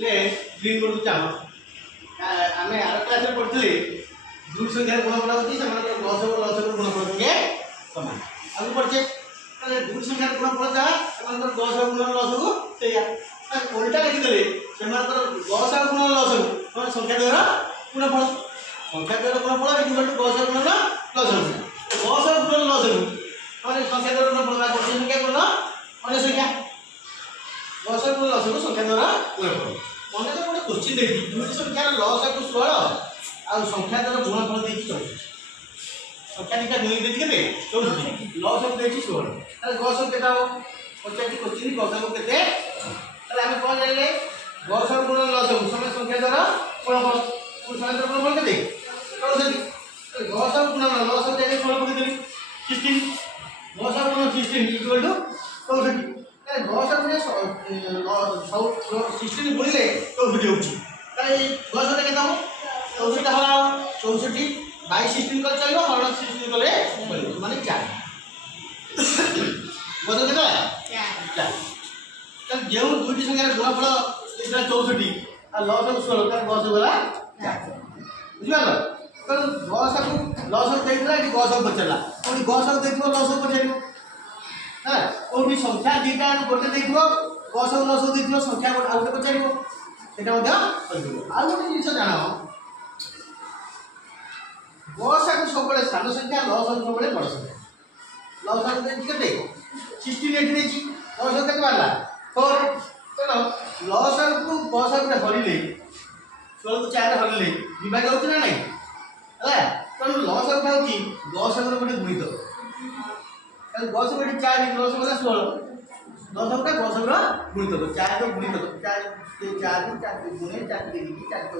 ले green board को चाहो आमे आर क्लास रे पढ़थले दुई संख्या गुणफल होती से लसगु लसगु गुणफल संगे समान आगु पढ़छे ताले दुई संख्या गुणफल जा सेमानकर लसगु गुण लसगु सेया उल्टा लिखि देले सेमानकर लसगु गुण लसगु तोर संख्या द्वारा गुणफल संख्या द्वारा गुणफल इक्वल टू लसगु गुण लसगु लसगु गुण लसगु तोर संख्या द्वारा गुणफल बा संख्या गुण अन्य संख्या लसगु गुण लसगु संख्या द्वारा गुणफल मन तो गोटे क्वेश्चन देखी दुई संख्यार लसगु 16 आ संख्या द्वारा गुणफल देखी 24 संख्या निका दुई देखी केते 24 लसगु देखी 16 ताले लसगु केता हो पचाटी क्वेश्चन लसगु केते ताले हम कोन जानले लसगु गुण लसगु समय संख्या द्वारा गुणफल कुल संख्या द्वारा गुणफल केते 64 लसगु गुण लसगु देखी 16 पके देली 16 लसगु गुण 16 इक्वल टू 64 ताले लसगु गुण 16 बोलिले 64 होउची ताले लसगु केता हो 64 होला 64 22 16 कर चलिबो हरण 16 कले बोलिबो माने 4 बदल केता 4 तब जेउ दुईटी संख्यार गुणफल इतना 64 आ लसगु 16 तार लसगु होला 4 बुझिबालो तो लसगु देइतला कि लसगु पचला कोनी लसगु देइतबो लसगु पचलिबो हां कोनी संख्या दीटा गोटे देइतबो लसगु देइतबो संख्या गोटे आ गोटे पचलिबो सेटा मध्य पचलिबो आ गोटे जिंस जानो लसगु सबले सानो संख्या लसगु सबले बड़ संख्या लसगु देइछि केते 16 एठी देइछि लसगु केते बाला 4 चलो लसगु लसगु रे हरिले 16 को 4 रे हरिले विभाग होत ना नहीं है तो लसगु होउची लसगु रे गोटे गुणित ताले लसगु एठी 4 लसगु होला 16 लसगु रे लसगु रे गुणित 4 रो गुणित 4 से 4 को 4 गुणे 4 देकी 4 तो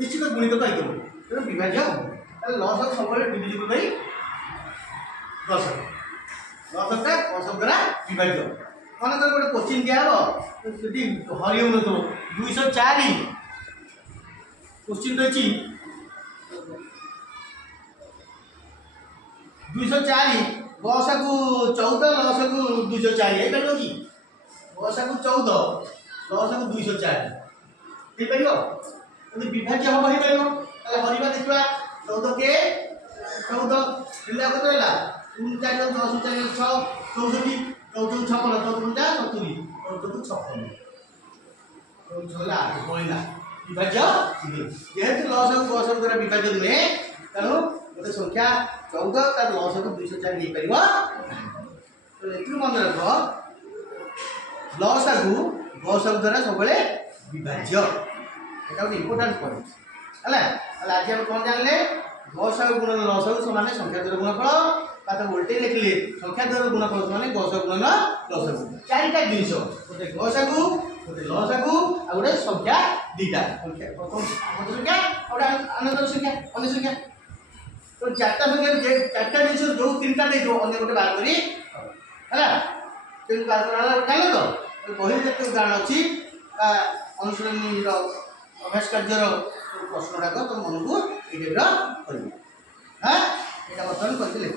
निश्चित गुणित पाइतो तो विभाज्य ताले लसगु सबले डिविजिबल बाई 10 लसगु का लसगु द्वारा विभाज्य माने तो गोटे क्वेश्चन दिया हो सेठी हरियो न तो 204 क्वेश्चन रही 204 लसगु 14 लसगु 204 ए बेलो की लसगु 14 लसगु 204 हे परियो यदि विभाज्य हो हे परियो ताले हरिबा देखबा 14 के 14 हिला कत रहला 3 4 10 4 6 64 14 56 14 70 14 56 तो चला बोइला विभाज्य जेहेतु लसगु लसगु द्वारा विभाज्य दिले तेणु गोटे संख्या 14 तार लसगु 204 नहीं परिबो तो एतु मन रखो लसगु लसगु द्वारा सबले विभाज्य एटा गोटे इंपोर्टेंट पॉइंट हला हला आज हम कोन जानले लसगु गुणन लसगु समान संख्या द्वारा गुणफल ताते उल्टे लिखले संख्या द्वारा गुणफल समान लसगु गुणन लसगु चारिटा जिंस गोटे लसगु गोटे लसगु आ गोटे संख्या दीटा संख्या प्रथम आनंद संख्या और आनंद संख्या अन्य संख्या तो चारटा संख्या चारटा जिंस जो तीनटा दे दो अन्य गोटे बार करी हला तीन बार कराला जानो तो बही जते उदाहरण अछि अनुसरण रो अभ्यास कार्य रो प्रश्न डाक तो मन को एटा करियो हां एटा बर्तन करते